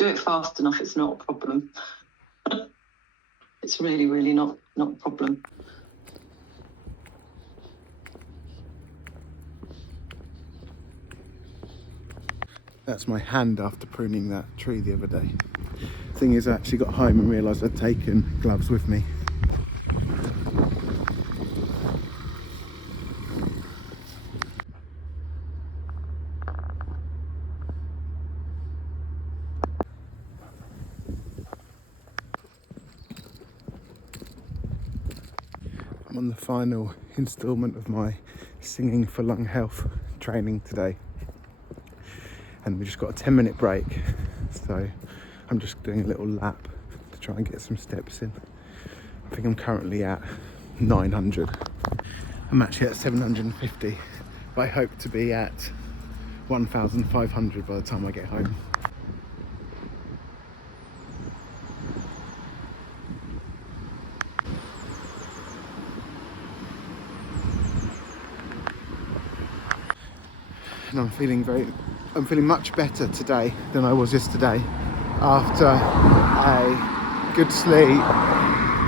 do it fast enough, it's not a problem. It's really, really not a problem. That's my hand after pruning that tree the other day. Thing is, I actually got home and realised I'd taken gloves with me. I'm on the final instalment of my Singing for Lung Health training today. And we just got a 10-minute break. So I'm just doing a little lap to try and get some steps in. I think I'm currently at 900. I'm actually at 750, but I hope to be at 1,500 by the time I get home. And I'm feeling much better today than I was yesterday after a good sleep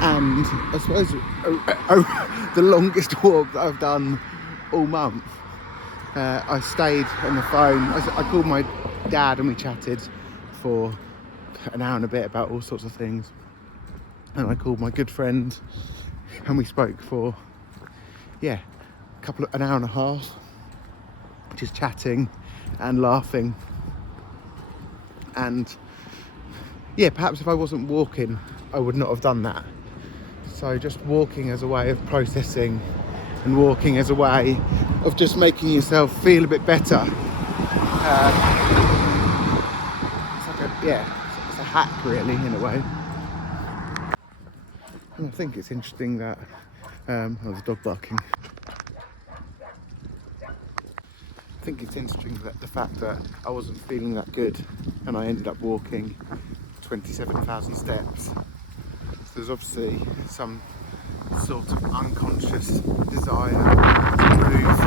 and I suppose the longest walk that I've done all month. I stayed on the phone. I called my dad and we chatted for an hour and a bit about all sorts of things. And I called my good friend and we spoke for, an hour and a half. Just chatting and laughing, and perhaps if I wasn't walking I would not have done that. So just walking as a way of processing and walking as a way of just making yourself feel a bit better. It's a hack really, in a way. And I think it's interesting that there's a dog barking. I think it's interesting that the fact that I wasn't feeling that good and I ended up walking 27,000 steps. So there's obviously some sort of unconscious desire to move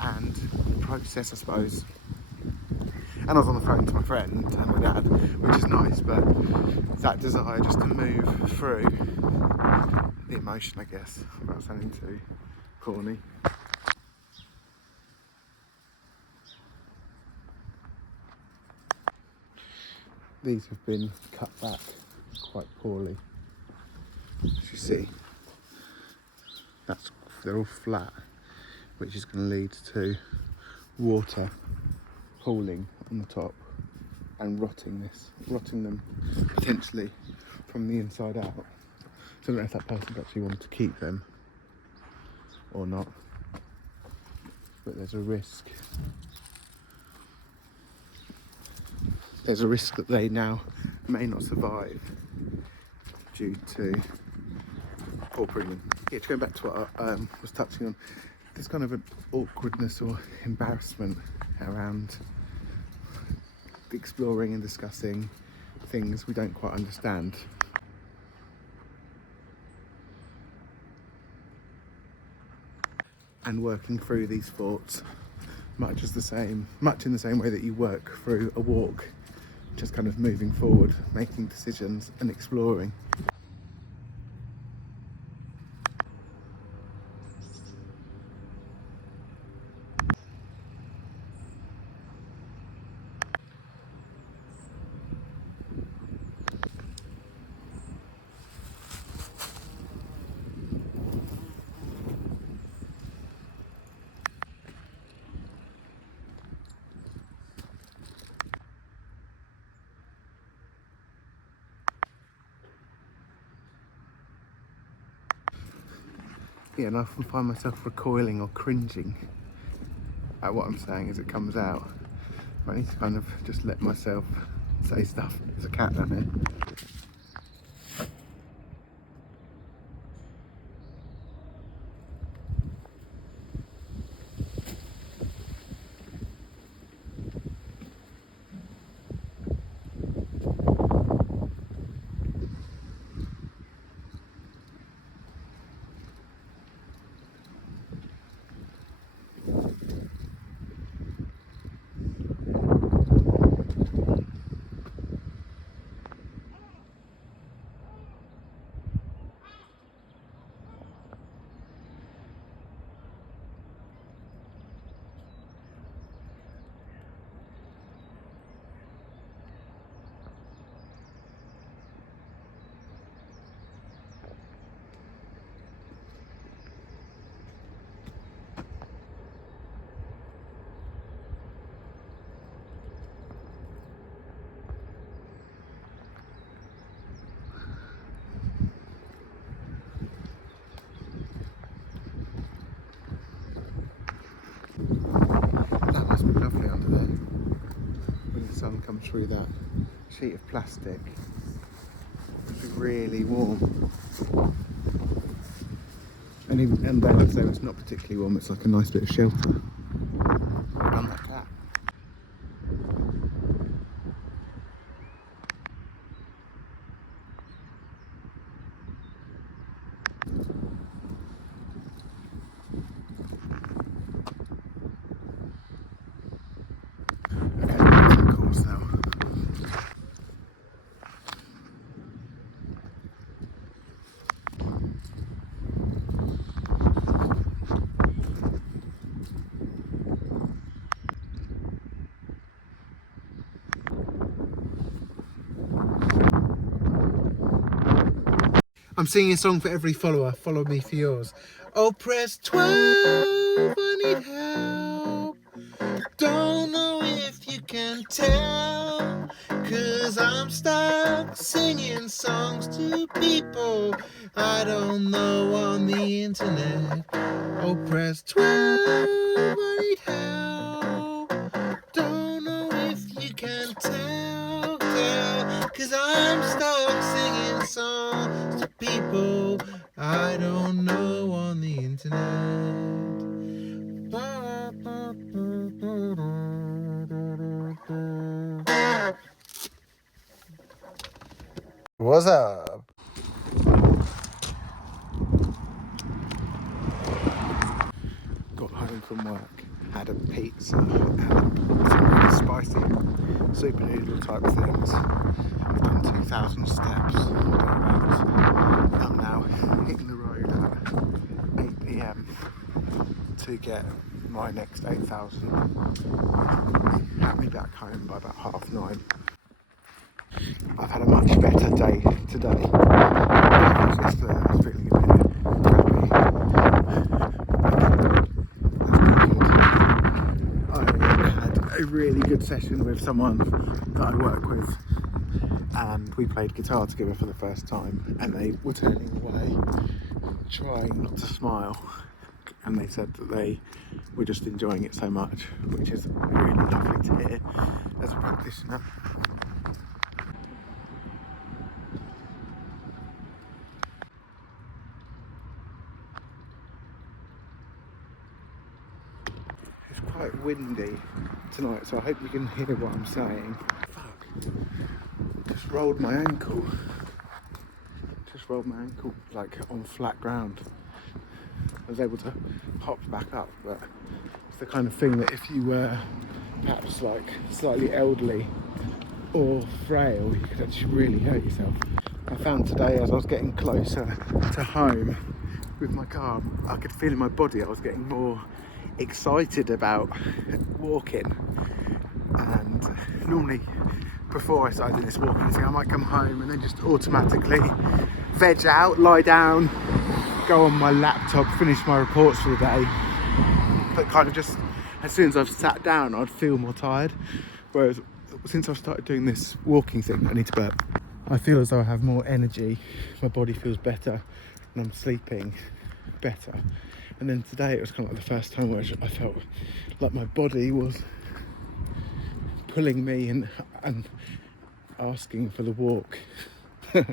and process, I suppose. And I was on the phone to my friend and my dad, which is nice, but that desire just to move through the emotion, I guess, without sounding too corny. These have been cut back quite poorly. As you see, they're all flat, which is going to lead to water pooling on the top and rotting them potentially from the inside out. So I don't know if that person actually wanted to keep them or not, but there's a risk. There's a risk that they now may not survive due to poor pruning. To go back to what I was touching on, there's kind of an awkwardness or embarrassment around exploring and discussing things we don't quite understand. And working through these thoughts much in the same way that you work through a walk. Just kind of moving forward, making decisions and exploring. And I often find myself recoiling or cringing at what I'm saying as it comes out. I need to kind of just let myself say stuff. There's a cat down here. when the sun comes through that sheet of plastic. It's really warm. And then, so it's not particularly warm, it's like a nice bit of shelter. Well done, that cat. Okay, back to the course now. I'm singing a song for every follower. Follow me for yours. Oh, press 12, I need help. Don't know if you can tell, 'cause I'm stuck singing songs to people I don't know on the internet. Oh, press 12, I need help. Don't know if you can tell, 'cause I'm stuck singing songs to people I don't know on the internet. What's up? Got home from work, had a pizza, had some really spicy super noodle type things. I've done 2,000 steps, thereabouts. I'm now hitting the road at 8 PM to get my next 8,000, which will have me back home by about 9:30. I've had a much better day today. Yesterday I was feeling a bit crappy. I had a really good session with someone that I work with, and we played guitar together for the first time, and they were turning away, trying not to smile, and they said that they were just enjoying it so much, which is really lovely to hear as a practitioner. It's quite windy tonight, so I hope you can hear what I'm saying. Fuck. Just rolled my ankle. Like on flat ground. I was able to hop back up, but it's the kind of thing that if you were perhaps like slightly elderly or frail, you could actually really hurt yourself. I found today, as I was getting closer to home with my car, I could feel in my body I was getting more excited about walking. And normally before I started doing this walking thing, I might come home and then just automatically veg out, lie down, go on my laptop, finish my reports for the day. But kind of just as soon as I've sat down, I'd feel more tired. Whereas since I've started doing this walking thing, I need to burp, I feel as though I have more energy, my body feels better, and I'm sleeping better. And then today it was kind of like the first time where I felt like my body was pulling me and asking for the walk. It's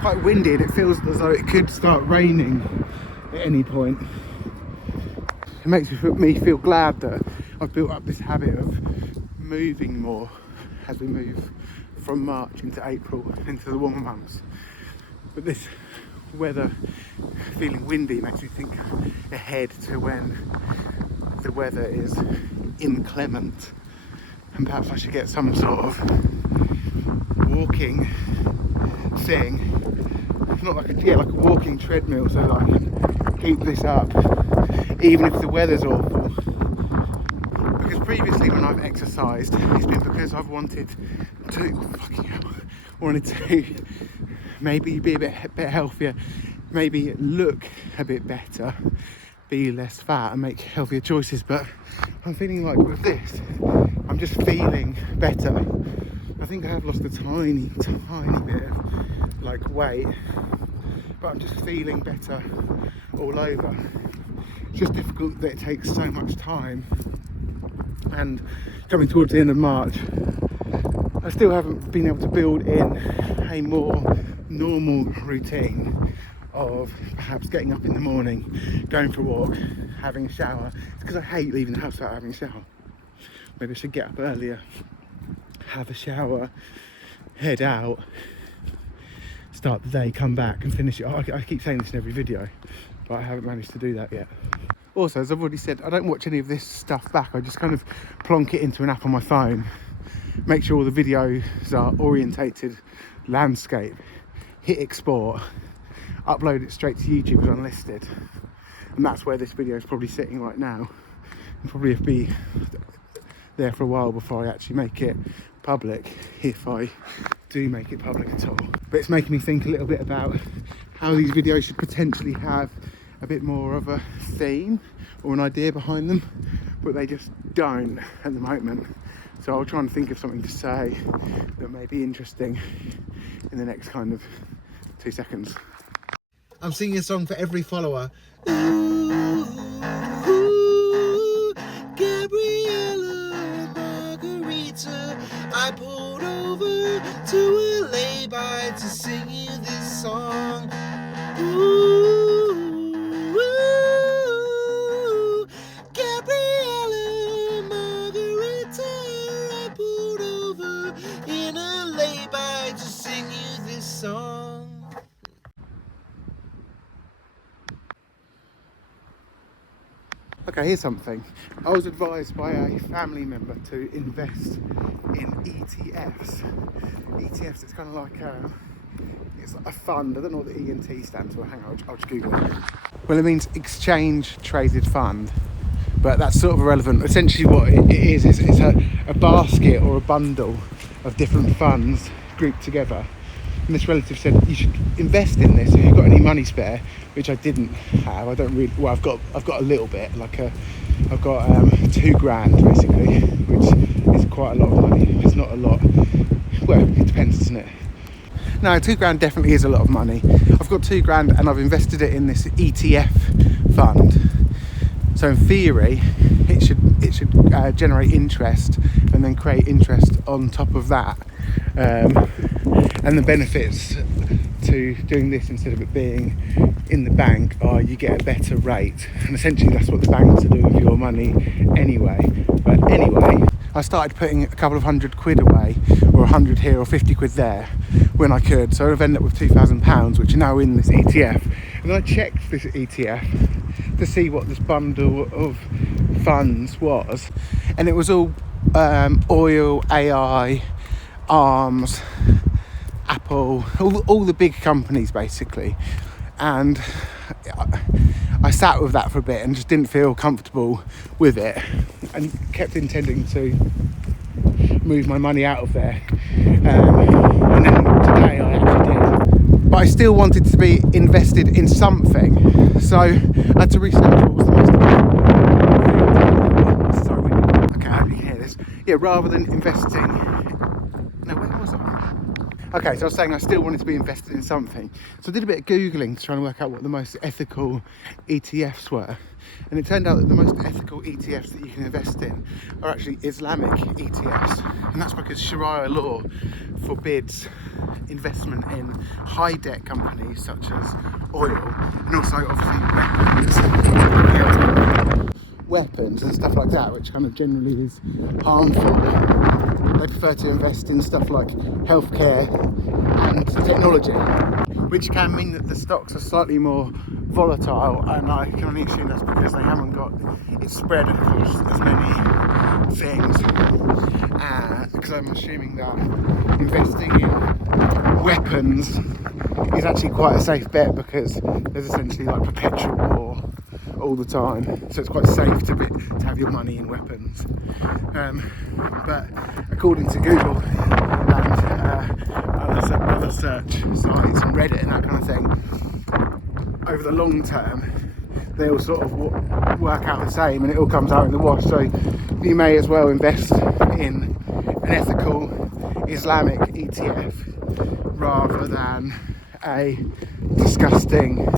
quite windy and it feels as though it could start raining at any point. It makes me feel glad that I've built up this habit of moving more as we move from March into April, into the warmer months. But this weather feeling windy makes me think ahead to when the weather is inclement, and perhaps I should get some sort of walking thing. It's not like like a walking treadmill, so that I can keep this up even if the weather's awful. Because previously when I've exercised, it's been because I've wanted to maybe be a bit healthier, maybe look a bit better, be less fat and make healthier choices. But I'm feeling like with this, I'm just feeling better. I think I have lost a tiny bit of like weight, but I'm just feeling better all over. It's just difficult that it takes so much time, and coming towards the end of March I still haven't been able to build in a more normal routine of perhaps getting up in the morning, going for a walk, having a shower. It's because I hate leaving the house without having a shower. Maybe I should get up earlier, have a shower, head out, start the day, come back and finish it. I keep saying this in every video, but I haven't managed to do that yet. Also, as I've already said, I don't watch any of this stuff back. I just kind of plonk it into an app on my phone, make sure all the videos are orientated landscape, hit export, upload it straight to YouTube as unlisted, and that's where this video is probably sitting right now. It'll probably be there for a while before I actually make it public, if I do make it public at all. But it's making me think a little bit about how these videos should potentially have a bit more of a theme or an idea behind them, but they just don't at the moment. So I'll try and think of something to say that may be interesting in the next kind of 2 seconds. I'm singing a song for every follower. Ooh, Gabriella Margarita, I pulled over to a lay-by to sing you this song. Ooh, Gabriella Margarita, I pulled over in a lay-by to sing you this song. Okay, here's something. I was advised by a family member to invest in ETFs. ETFs, it's kind of like it's like a fund. I don't know what the E and T stands for. Hang on, I'll just Google it. Well, it means exchange traded fund, but that's sort of irrelevant. Essentially what it is it's a basket or a bundle of different funds grouped together. And this relative said you should invest in this if you've got any money spare, which I didn't have. I don't really. Well, I've got a little bit. I've got £2,000 basically, which is quite a lot of money. It's not a lot. Well, it depends, doesn't it? No, £2,000 definitely is a lot of money. I've got £2,000 and I've invested it in this ETF fund. So in theory, it should generate interest and then create interest on top of that. And the benefits to doing this instead of it being in the bank are you get a better rate, and essentially that's what the banks are doing with your money anyway. But anyway, I started putting a couple of £100 away, or 100 here or 50 quid there when I could, so I've ended up with £2,000 which are now in this ETF. And then I checked this ETF to see what this bundle of funds was, and it was all oil, AI, ARMS, Apple, all the big companies basically. And I sat with that for a bit and just didn't feel comfortable with it, and kept intending to move my money out of there, and then today I actually did. But I still wanted to be invested in something, so I had to research what was the most sorry, okay, I hope you can hear this. Yeah, rather than investing, no, where was I? Okay, so I was saying I still wanted to be invested in something. So I did a bit of Googling to try and work out what the most ethical ETFs were. And it turned out that the most ethical ETFs that you can invest in are actually Islamic ETFs. And that's because Sharia law forbids investment in high debt companies such as oil, and also obviously weapons and stuff like that, which kind of generally is harmful. They prefer to invest in stuff like healthcare and technology, which can mean that the stocks are slightly more volatile, and I can only assume that's because they haven't got it spread across as many things. Because I'm assuming that investing in weapons is actually quite a safe bet, because there's essentially like perpetual war all the time, so it's quite safe to have your money in weapons. But according to Google and other search sites and Reddit and that kind of thing, over the long term they all sort of work out the same, and it all comes out in the wash. So you may as well invest in an ethical Islamic ETF rather than a disgusting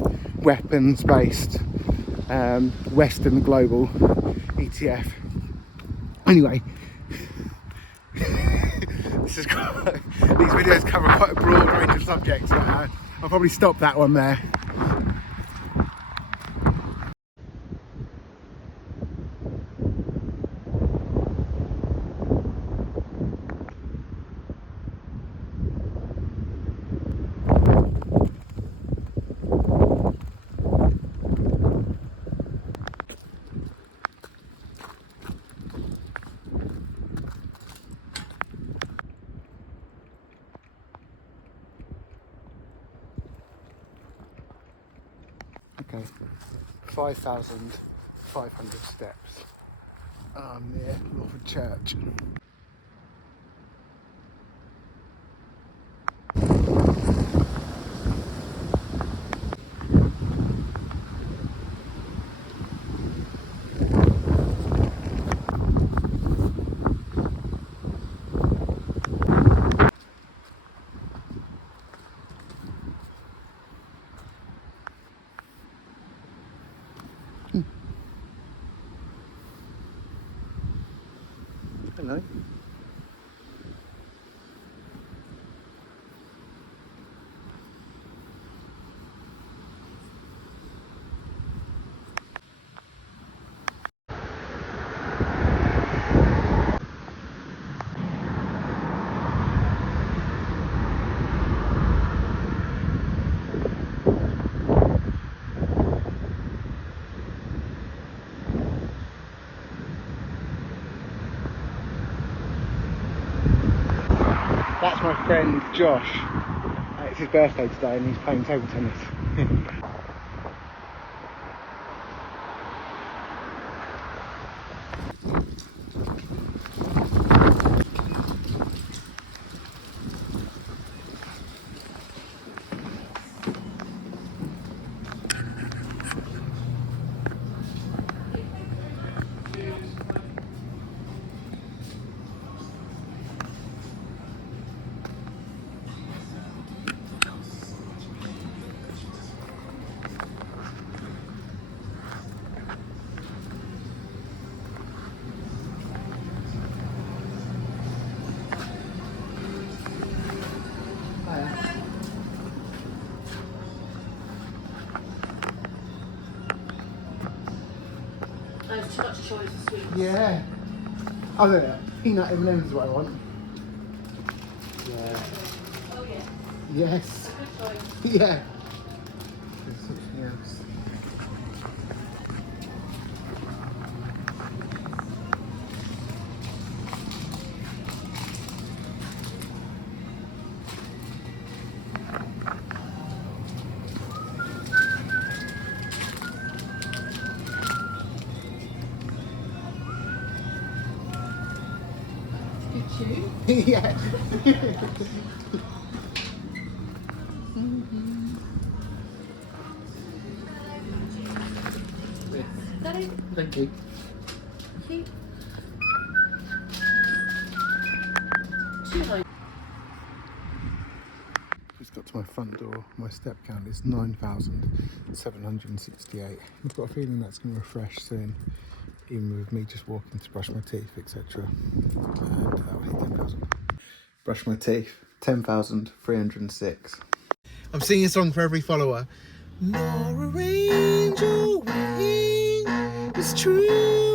weapons based Western Global ETF. Anyway, these videos cover quite a broad range of subjects, but I'll probably stop that one there. Okay, 5,500 steps. I'm near Lawford Church. Hello. That's my friend Josh. It's his birthday today and he's playing table tennis. There's too much choice of sweets. Yeah. Oh, there. Peanut M&M's is what I want. Yeah. Oh yeah. Yes. Good choice. Yeah. There's something else. Good chew. Yeah. Daddy, Thank you. see? 200. Just got to my front door. My step count is 9,768. I've got a feeling that's going to refresh soon, even with me just walking to brush my teeth, etc. And that will hit 10,000. Brush my teeth, 10,306. I'm singing a song for every follower. Nor a angel wing is true.